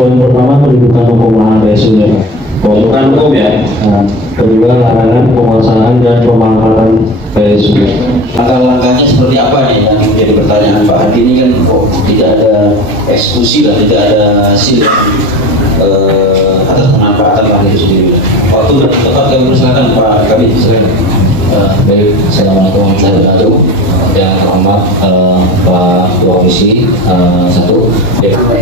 poin pertama pendidikan hukum PSU ya. Pendidikan hukum ya. Nah, kedua larangan penguasaan dan pemanfaatan PSU. Langkah-langkahnya seperti apa nih yang menjadi pertanyaan Pak Hadi ini kan kok tidak ada eksekusi lah, tidak ada hasil atas pemanfaatan lahan itu sendiri. Waktu tepat kami persilakan Pak Kabit, silakan. Baik, assalamualaikum warahmatullahi wabarakatuh. Yang terhormat Pak Komisi 1 DPR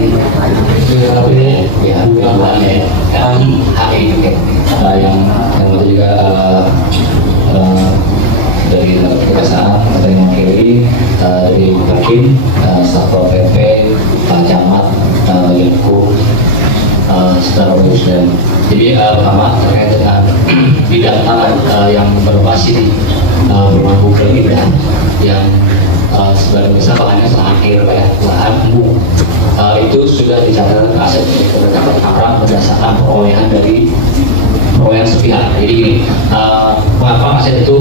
yang itu juga dari kejaksaan dari Mangkiri, dari Hakim, Satpol PP, Pak Camat, Yaitu secara umum. Jadi pertama terkait dengan bidang tanah yang berbasis rumah Google ini yang sebagian besar lahannya terakhir ya, lahan umum itu sudah dicatat aset keberkapan Tangerang berdasarkan perolehan dari perolehan sepihak. Jadi gini, mengapa aset itu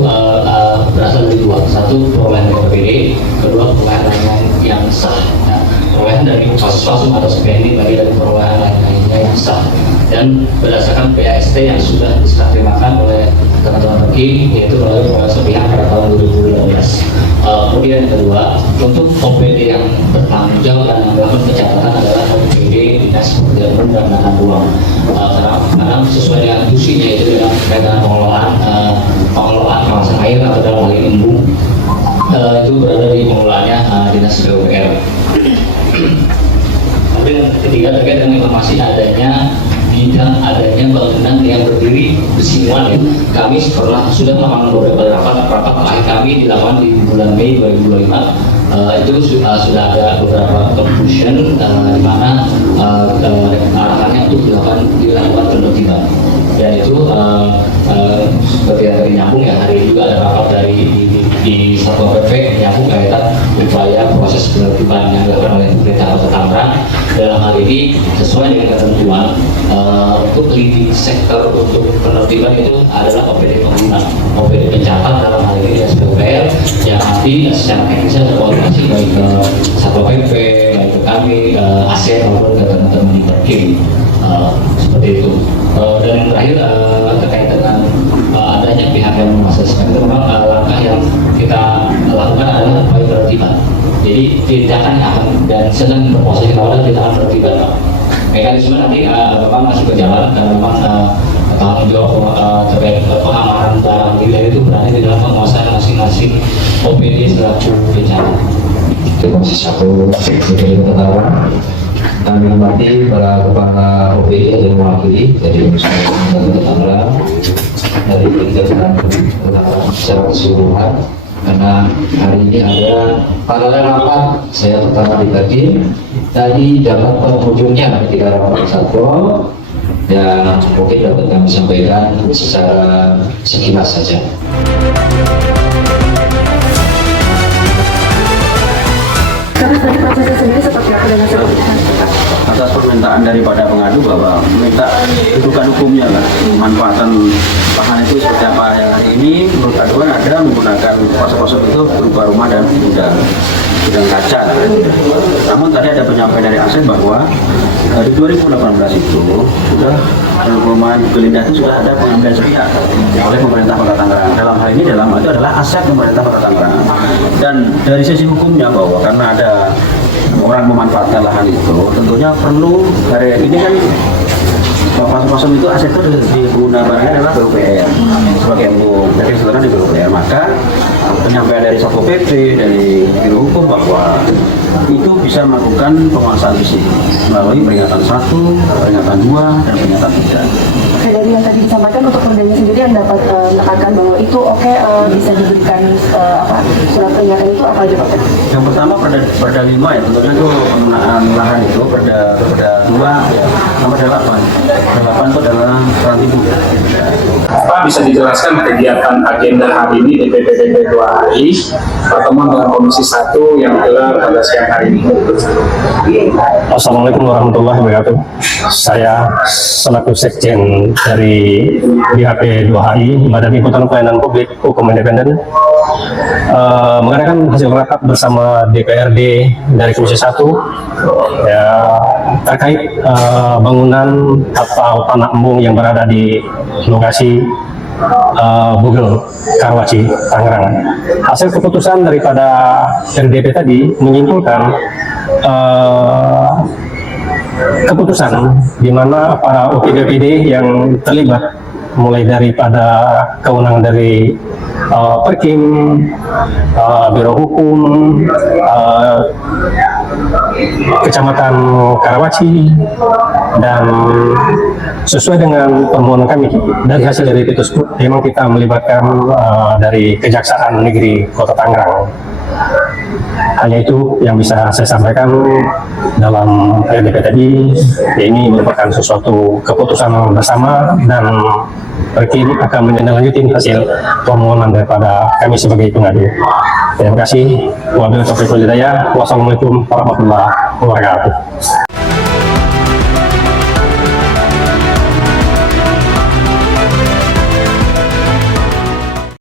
berasal dari dua, satu perolehan BPBD, kedua perolehan yang sah. Nah, perolehan dari kasus-kasus atau sepihak ini bagi dari perolehan lainnya yang sah dan berdasarkan PAST yang sudah diserah terimakan oleh teman-teman Hakim, yaitu melalui perolehan sepihak pada tahun 2012. Kemudian yang kedua, untuk OPD yang bertanggung jawab dan melakukan pencatatan adalah OPD Dinas Pekerjaan Umum dan Tata Ruang. Karena sesuai dengan fungsinya itu dengan berkaitan pengelolaan kawasan air atau dalam hal ini embung, itu berada di pengelolaannya Dinas PUPR. Kemudian ketiga terkait dengan informasi adanya bangunan yang berdiri bersinggungan ya. Kami sudah melakukan beberapa rapat terakhir kami dilakukan di bulan Mei 2025. Itu sudah ada beberapa conclusion di mana arahannya untuk dilakukan penertiban. Dan itu seperti yang tadi nyambung ya, hari ini juga ada rapat di Satpol PP nyambung kaitan upaya proses penertiban yang dilakukan oleh pemerintah Kota Tangerang. Dalam hal ini sesuai dengan ketentuan untuk leading sektor untuk penertiban itu adalah OPD pengguna, OPD pencatat dalam hal ini SPUPR yang nanti secara teknisnya terkoordinasi baik ke Satpol PP, baik ke kami, ASEAN maupun ke teman-teman di Hakim. Seperti itu. Dan yang terakhir terkait dengan adanya pihak yang mengakseskan itu memang langkah yang kita lakukan adalah upaya penertiban. Jadi tindakan yang akan dan sedang berproses kita lakukan tindakan penertiban. Mekanisme nanti memang masih berjalan dan memang tanggung jawab terkait pengamanan barang diri itu berada di dalam penguasaan masing-masing OPD selaku bencana. Komisi 1 DPR Kota kami hormati para kepala OPD yang mewakili dari Tangerang, dari Kejaksaan Tangerang secara keseluruhan. Karena hari ini ada paralel rapat, saya pertama di Hakim, tadi dapat penghujungnya ketika rapat Satpol, dan mungkin dapat kami sampaikan secara sekilas saja. Prosesnya sendiri seperti apa dengan Atas permintaan daripada pengadu bahwa meminta dudukan hukumnya lah, manfaatan lahan itu seperti apa hari ini. Menurut aduan ada menggunakan pasal-pasal itu berupa rumah dan gudang kaca. Namun tadi ada penyampaian dari Asep bahwa di 2018 itu sudah perumahan Gelinda itu sudah ada pengambilan sepihak oleh pemerintah Kota Tangerang. Dalam hal ini itu adalah aset pemerintah Kota Tangerang. Dan dari sisi hukumnya bahwa karena ada orang memanfaatkan lahan itu, tentunya perlu dari ini kan pasal-pasal itu aset itu digunakannya adalah PUPR sebagai umum. Jadi sebenarnya di PUPR, maka penyampaian dari Satpol PP dari Biro Hukum bahwa itu bisa melakukan penguasaan di sini melalui peringatan 1, peringatan 2, dan peringatan 3. Oke, dari yang tadi disampaikan untuk perdanya sendiri yang dapat menekankan bahwa itu bisa diberikan surat peringatan itu apa aja Pak? Yang pertama perda 5 ya, tentunya itu penggunaan lahan itu perda 2 ya, sama perda 8. Perda 8 itu adalah Transibu. Pak bisa dijelaskan kegiatan agenda hari ini di PPDB 2 hari pertemuan dengan Komisi 1 yang digelar pada siang hari ini. Assalamualaikum warahmatullahi wabarakatuh. Saya selaku Sekjen dari BHP 2HI, Badan Himpunan Pelayanan Publik Hukum Independen, mengadakan hasil rapat bersama DPRD dari Komisi 1 ya, terkait bangunan atau tanah embung yang berada di lokasi Bugel, Karawaci, Tangerang. Hasil keputusan daripada RDP tadi menyimpulkan keputusan di mana para OPD yang terlibat, mulai daripada kewenangan dari Perkim, Biro Hukum, Kecamatan Karawaci, dan sesuai dengan permohonan kami dari hasil dari tersebut, memang kita melibatkan dari Kejaksaan Negeri Kota Tangerang. Hanya itu yang bisa saya sampaikan dalam RDP tadi. Ini merupakan suatu keputusan bersama dan Perkim akan menindaklanjuti hasil permohonan daripada kami sebagai pengadu. Terima kasih. Wabillahi taufiq wal hidayah. Wassalamualaikum warahmatullahi wabarakatuh.